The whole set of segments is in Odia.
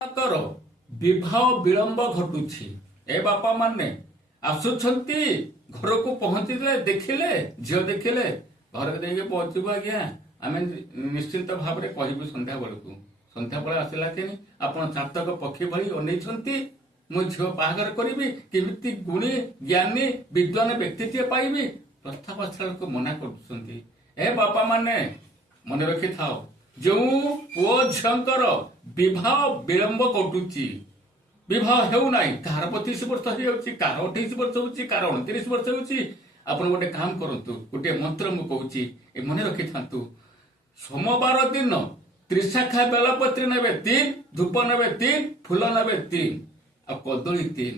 ତାଙ୍କର ବିବାହ ବିଳମ୍ବ ଘଟୁଛି। ଏ ବାପା ମାନେ ଆସୁଛନ୍ତି, ଘରକୁ ପହଞ୍ଚିଲେ, ଦେଖିଲେ ଝିଅ ଦେଖିଲେ ଘରକୁ ଦେଇକି ପହଞ୍ଚିବୁ ଆଜ୍ଞା, ଆମେ ନିଶ୍ଚିନ୍ତ ଭାବରେ କହିବୁ ସନ୍ଧ୍ୟା ବେଳକୁ। ସନ୍ଧ୍ୟାବେଳେ ଆସିଲା କେନି ଆପଣ ଚାତକ ପକ୍ଷୀ ଭଳି ଅନେଇଛନ୍ତି, ମୁଁ ଝିଅ ବାହାଘର କରିବି, କେମିତି ଗୁଣୀ ଜ୍ଞାନୀ ବିଦ୍ୱାନ ବ୍ୟକ୍ତିଟିଏ ପାଇବି, ପ୍ରସ୍ତାବ ଆସିଲାକୁ ମନା କରୁଛନ୍ତି। ଏ ବାପା ମାନେ ମନେ ରଖିଥାଅ, ଯେଉଁ ପୁଅ ଝିଅଙ୍କର ବିବାହ ବିଳମ୍ବ ଘଟୁଛି, ବିବାହ ହେଉନାହିଁ, କାହାର 25 ବର୍ଷ ହେଇଯାଉଛି, କାହାର 28 ବର୍ଷ ହଉଛି, କାହାର 29 ବର୍ଷ ହଉଛି, ଆପଣ ଗୋଟେ କାମ କରନ୍ତୁ, ଗୋଟେ ମନ୍ତ୍ର ମୁଁ କହୁଛି, ଏ ମନେ ରଖିଥାନ୍ତୁ। ସୋମବାର ଦିନ ତ୍ରିଶାଖା ବେଲପତ୍ରୀ ନେବେ 3, ଧୂପ ନେବେ 3, ଫୁଲ ନେବେ 3 ଆଉ କଦଳୀ 3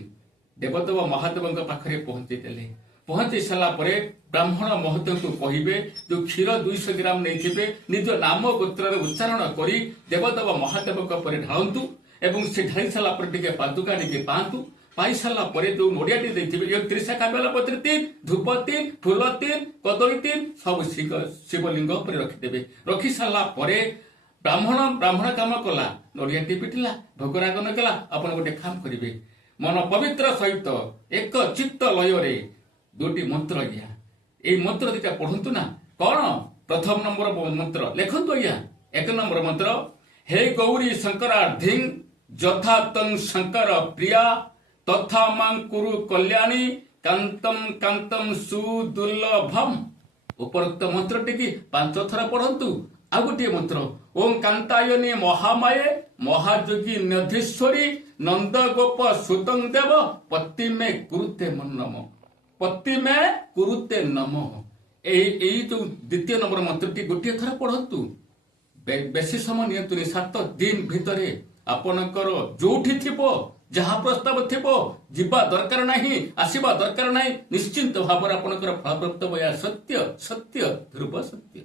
ଦେବଦେବ ମହାଦେବଙ୍କ ପାଖରେ ପହଞ୍ଚି ଦେଲେ। ପହଞ୍ଚି ସାରିଲା ପରେ ବ୍ରାହ୍ମଣ ମହୋଦୟଙ୍କୁ କହିବେ, ଯୋଉ କ୍ଷୀର 200 ଗ୍ରାମ ନେଇଥିବେ, ନିଜ ନାମ ଗୋତ୍ରରେ ଉଚ୍ଚାରଣ କରି ଦେବଦେବ ମହାଦେବଙ୍କ ଉପରେ ଢାଳନ୍ତୁ ଏବଂ ସେ ଢାଳି ସାରିଲା ପରେ ଟିକେ ପାଦୁକା ଟିକେ ପାଆନ୍ତୁ। ପାଇ ସାରିଲା ପରେ ଯୋଉ ନଡ଼ିଆଟି ଦେଇଥିବେ, ଏ ତ୍ରିଶାଖା ବେଲପତ୍ରୀ 3, ଧୂପ 3, ଫୁଲ 3, କଦଳୀ 3 ସବୁ ଶିବଲିଙ୍ଗ ଉପରେ ରଖିଦେବେ। ରଖି ସାରିଲା ପରେ ବ୍ରାହ୍ମଣ କାମ କଲା, ନଡ଼ିଆଟି ପିଟିଲା, ଭୋଗରାଗ ନକଲା। ଆପଣ ଗୋଟେ କାମ କରିବେ, ମନ ପବିତ୍ର ସହିତ ଏକ ଚିତ୍ତ ଲୟରେ 2ଟି ମନ୍ତ୍ର ଆଜ୍ଞା, ଏଇ ମନ୍ତ୍ର ଦିଟା ପଢନ୍ତୁ ନା। କଣ? ପ୍ରଥମ ନମ୍ବର ମନ୍ତ୍ର ଲେଖନ୍ତୁ ଆଜ୍ଞା। 1 ନମ୍ବର ମନ୍ତ୍ର, ହେ ଗୌରୀ ଶଙ୍କରାର୍ଦ୍ଧିଂ ଯଥା ତଂ ଶଙ୍କର ପ୍ରିୟା ତଥା ମାଂ କୁରୁ କଲ୍ୟାଣୀ କାନ୍ତମ କାନ୍ତମ ସୁଦୁର୍ଲଭମ୍। ଉପରୋକ୍ତ ମନ୍ତ୍ରଟିକି 5 ଥର ପଢନ୍ତୁ। ଆଉ ଗୋଟିଏ ମନ୍ତ୍ର, ଓಂ କାନ୍ତାୟନୀ ମହାମାୟେ ମହାଯୋଗୀ ନଧୀଶ୍ୱରୀ ନନ୍ଦ ଗୋପ ସୁତଂ ଦେବ ପତିମେ କୁରୁତେ ନମ, ପତିମେ କୁରୁତେ ନମ। ଏଇ ଯୋଉ 2ୟ ନମ୍ବର ମନ୍ତ୍ରଟି ଗୋଟିଏ ଥର ପଢନ୍ତୁ। ବେଶୀ ସମୟ ନିଅନ୍ତୁନି। 7 ଦିନ ଭିତରେ ଆପଣଙ୍କର ଯୋଉଠି ଥିବ, ଯାହା ପ୍ରସ୍ତାବ ଥିବ, ଯିବା ଦରକାର ନାହିଁ, ଆସିବା ଦରକାର ନାହିଁ, ନିଶ୍ଚିନ୍ତ ଭାବରେ ଆପଣଙ୍କର ଫଳପ୍ରାପ୍ତ। ସତ୍ୟ ସତ୍ୟ ଧ୍ରୁବ ସତ୍ୟ।